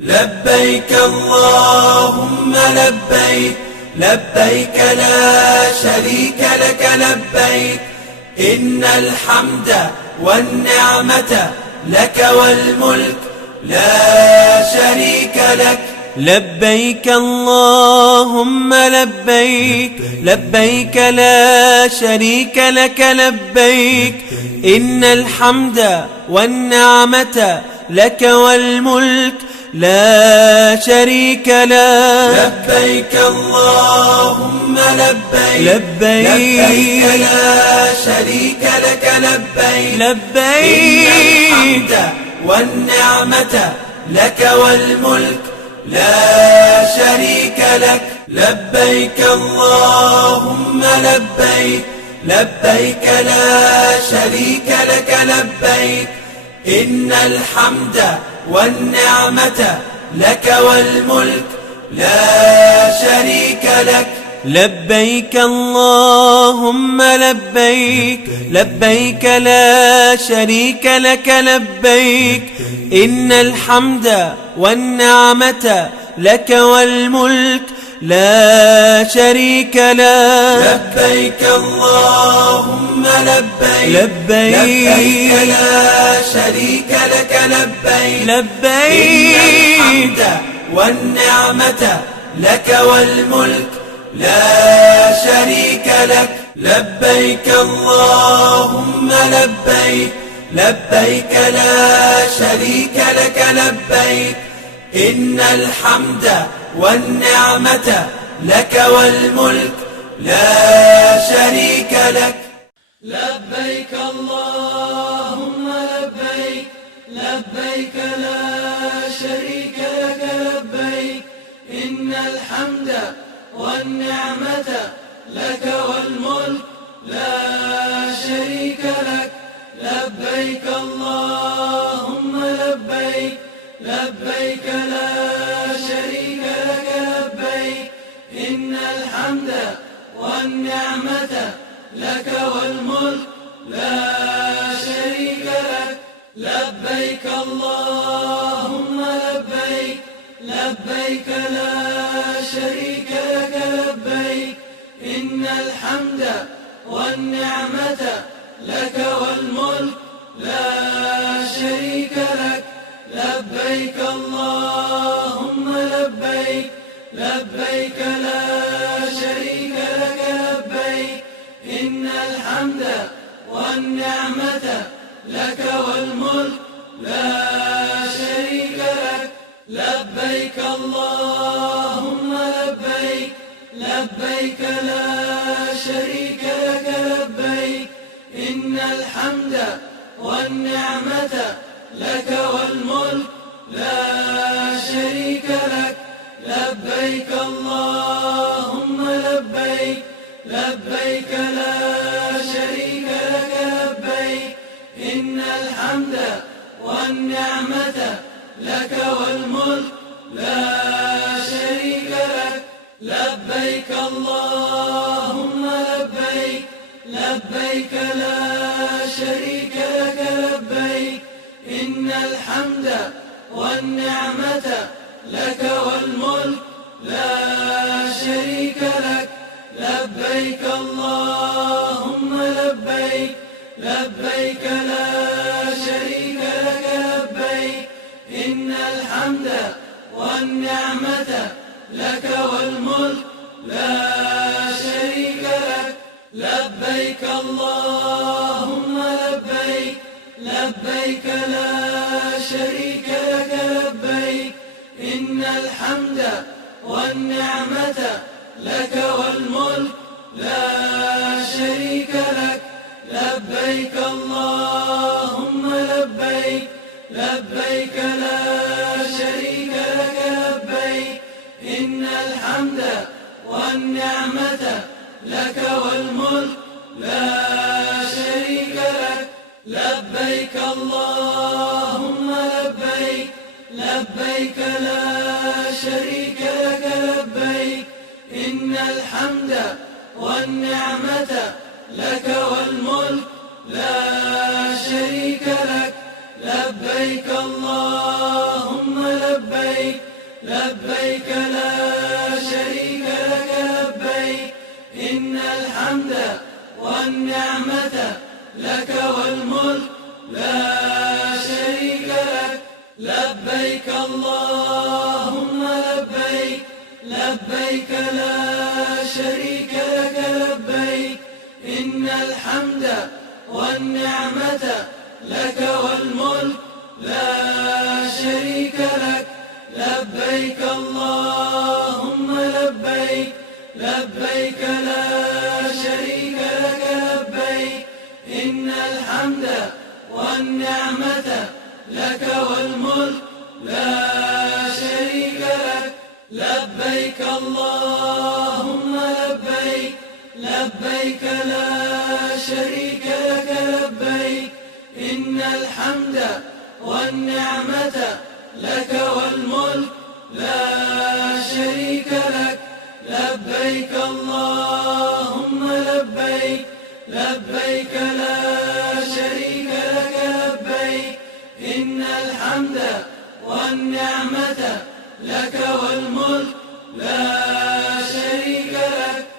لبيك اللهم لبيك لبيك لا شريك لك لبيك إن الحمد والنعمة لك والملك لا شريك لك. لبيك اللهم لبيك لبيك لا شريك لك لبيك إن الحمد والنعمة لك والملك لا شريك لك. لبيك اللهم لبيك لبيك لا شريك لك لبيك إن الحمد والنعمة لك والملك لا شريك لك. لبيك اللهم لبيك لبيك لا شريك لك لبيك إن الحمد والنعمة لك والملك لا شريك لك. لبيك اللهم لبيك لبيك لا شريك لك لبيك إن الحمد والنعمة لك والملك لا شريك لك. لبيك اللهم لبيك لبيك لا شريك لك لبيك إن الحمد والنعمة لك والملك لا شريك لك. لبيك اللهم لبيك لبيك لا شريك لك لبيك إن الحمد والنعمة لك والملك لا شريك لك. لبيك اللهم لبيك لبيك لا شريك لك لبيك إن الحمد والنعمة لك والملك لا شريك لك. لبيك اللهم لبيك لبيك لا شريك لك لبيك إن الحمد والنعمة لك والملك لا شريك لك. لبيك اللهم لبيك لبيك لا شريك لك لبيك إن الحمد والنعمة لك والملك لا شريك لك. لبيك اللهم لبيك لبيك لا شريك لك لبيك إن الحمد والنعمة لك والملك لا شريك لك. لبيك اللهم لبيك لبيك لا شريك لك لبيك إن الحمد والنعمة لك والملك لا شريك لك. لبيك اللهم لبيك لبيك لا شريك لك لبيك إن الحمد والنعمة لك والملك لا شريك لك. لبيك اللهم لبيك لبيك لا شريك لك لبيك إن الحمد والنعمة لك والملك لا شريك لك. لبيك اللهم لبيك لبيك لا شريك لك لبيك إن الحمد والنعمة لك والملك لا شريك لك. لبيك اللهم لبيك لبيك لا شريك لك لبيك إن الحمد والنعمة لك والملك لا شريك لك. لبيك اللهم لبيك لبيك لا شريك لك لبيك إن الحمد والنعمة لك والملك لا شريك لك. لبيك اللهم لبيك لبيك لا شريك لك لبيك إن الحمد والنعمة لك والملك لا شريك لك. لبيك اللهم لبيك لبيك لا شريك لك لبيك إن الحمد والنعمة لك والملك لا شريك لك لبيك اللهم لبيك لبيك لا شريك لك لبيك إن الحمد والنعمة لك والملك لا شريك لك لبيك اللهم لبيك لبيك لا شريك لك لبيك إن الحمد والنعمة لك والملك لا شريك لك لبيك اللهم لبيك لبيك لا شريك لك لبيك إن الحمد والنعمة لك والملك لا شريك لك لبيك اللهم لبيك لبيك لا شريك لك لبيك إن الحمد والنعمة لك والملك لا